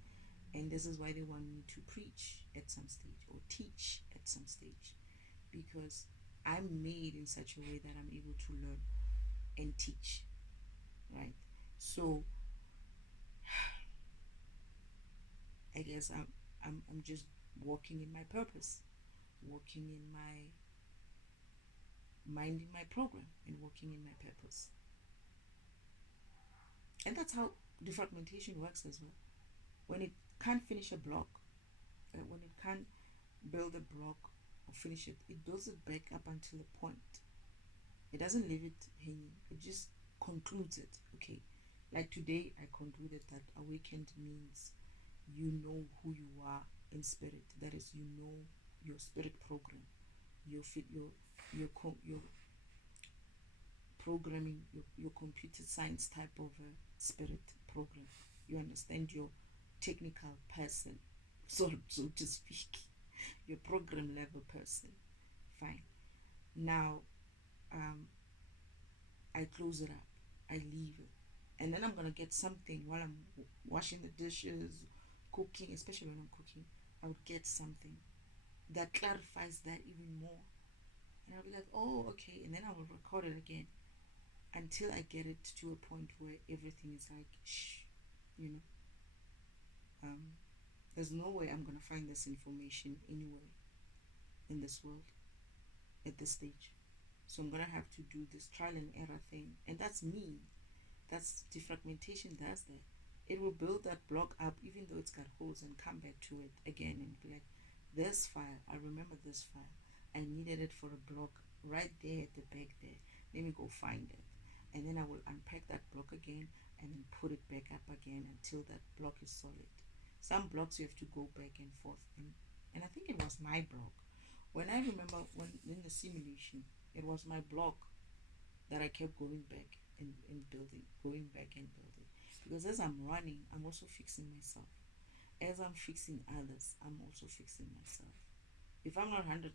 And this is why they want me to preach at some stage or teach at some stage, because I'm made in such a way that I'm able to learn and teach, right? So I guess I'm just walking in my purpose, walking in my minding my program and working in my purpose. And that's how defragmentation works as well. When it can't finish a block, when it can't build a block or finish it, it builds it back up until a point. It doesn't leave it hanging, it just concludes it. Okay, like today I concluded that awakened means you know who you are in spirit. That is, you know your spirit program, your fit, your programming, your computer science type of a spirit program. You understand your technical person, so to speak, your program level person. Fine. Now, I close it up. I leave it, and then I'm gonna get something while I'm washing the dishes, cooking. Especially when I'm cooking, I would get something that clarifies that even more, and I'll be like, oh, okay, and then I will record it again until I get it to a point where everything is like, shh, you know. There's no way I'm gonna find this information anywhere in this world at this stage. So I'm gonna have to do this trial and error thing, and that's me. That's defragmentation. Does that? It will build that block up, even though it's got holes, and come back to it again and be like, this file. I remember this file. I needed it for a block right there at the back there. Let me go find it, and then I will unpack that block again and then put it back up again until that block is solid. Some blocks you have to go back and forth, and I think it was my block. When I remember when in the simulation, it was my block that I kept going back and building, going back and building. Because as I'm running, I'm also fixing myself. As I'm fixing others, I'm also fixing myself. If I'm not 100%,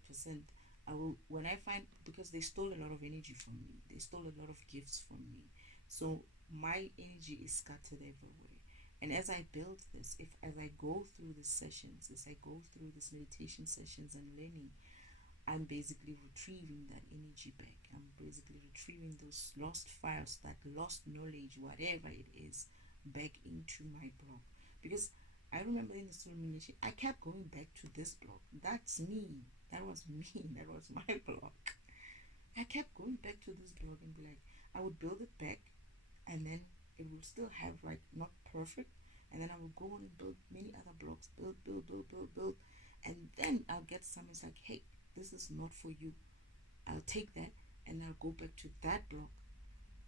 I will, when I find, because they stole a lot of energy from me, they stole a lot of gifts from me. So my energy is scattered everywhere. And as I build this, if as I go through the sessions, as I go through these meditation sessions and learning, I'm basically retrieving that energy back. I'm basically retrieving those lost files, that lost knowledge, whatever it is, back into my block. Because I remember in the simulation, I kept going back to this block. That's me. That was me. That was my block. I kept going back to this block and be like, I would build it back, and then it will still have like not perfect, and then I will go on and build many other blocks, build, and then I'll get some. It's like, hey, this is not for you. I'll take that and I'll go back to that block,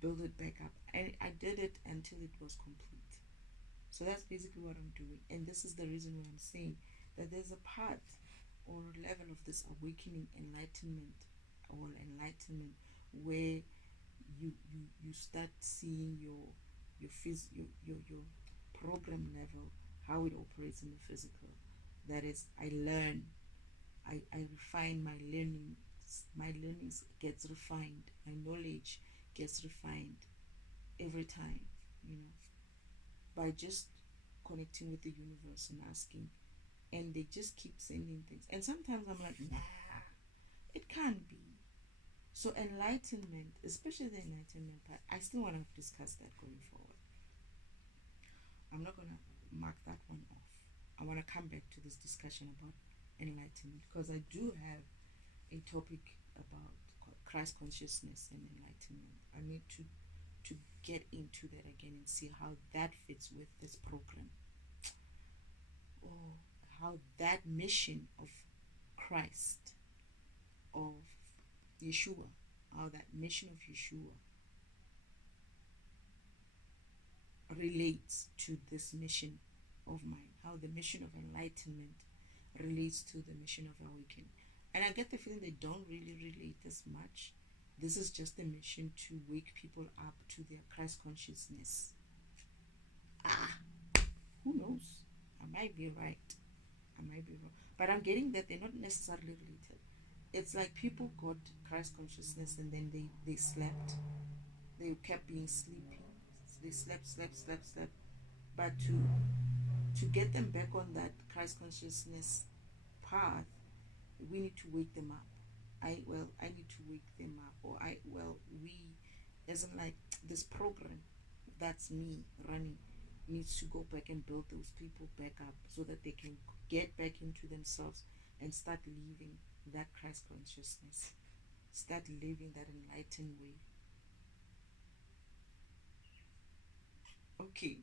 build it back up. And I did it until it was complete. So that's basically what I'm doing. And this is the reason why I'm saying that there's a part or level of this awakening, enlightenment where you start seeing your program level, how it operates in the physical. That is, I learn, I refine my learnings gets refined, my knowledge gets refined every time, you know, by just connecting with the universe and asking, and they just keep sending things, and sometimes I'm like, nah, it can't be. So enlightenment, especially the enlightenment part, I still want to discuss that going forward. I'm not gonna mark that one off. I want to come back to this discussion about enlightenment, because I do have a topic about Christ consciousness and enlightenment. I need to get into that again and see how that fits with this program, or how that mission of Christ, of Yeshua, how that mission of Yeshua relates to this mission of mine, how the mission of enlightenment relates to the mission of awakening. And I get the feeling they don't really relate as much. This is just a mission to wake people up to their Christ consciousness. Who knows? I might be right. I might be wrong. But I'm getting that they're not necessarily related. It's like people got Christ consciousness and then they slept. They kept being sleepy. they slept. But to get them back on that Christ consciousness path, we need to wake them up. I need to wake them up, or we, as in like this program that's me running, needs to go back and build those people back up so that they can get back into themselves and start living that Christ consciousness, start living that enlightened way. Okay,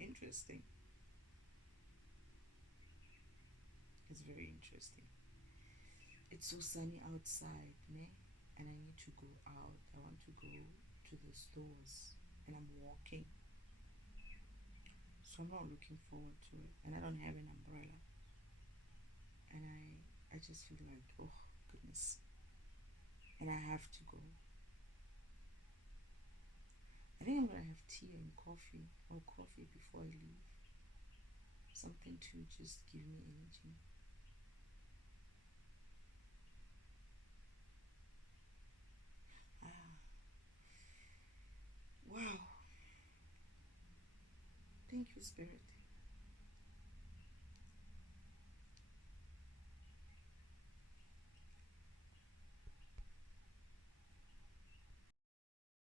interesting. It's very interesting. It's so sunny outside, ne? And I need to go out. I want to go to the stores, and I'm walking. So I'm not looking forward to it. And I don't have an umbrella. And I just feel like, oh goodness. And I have to go. I think I'm gonna have tea and coffee, or coffee before I leave. Something to just give me energy. Ah, wow. Thank you, Spirit.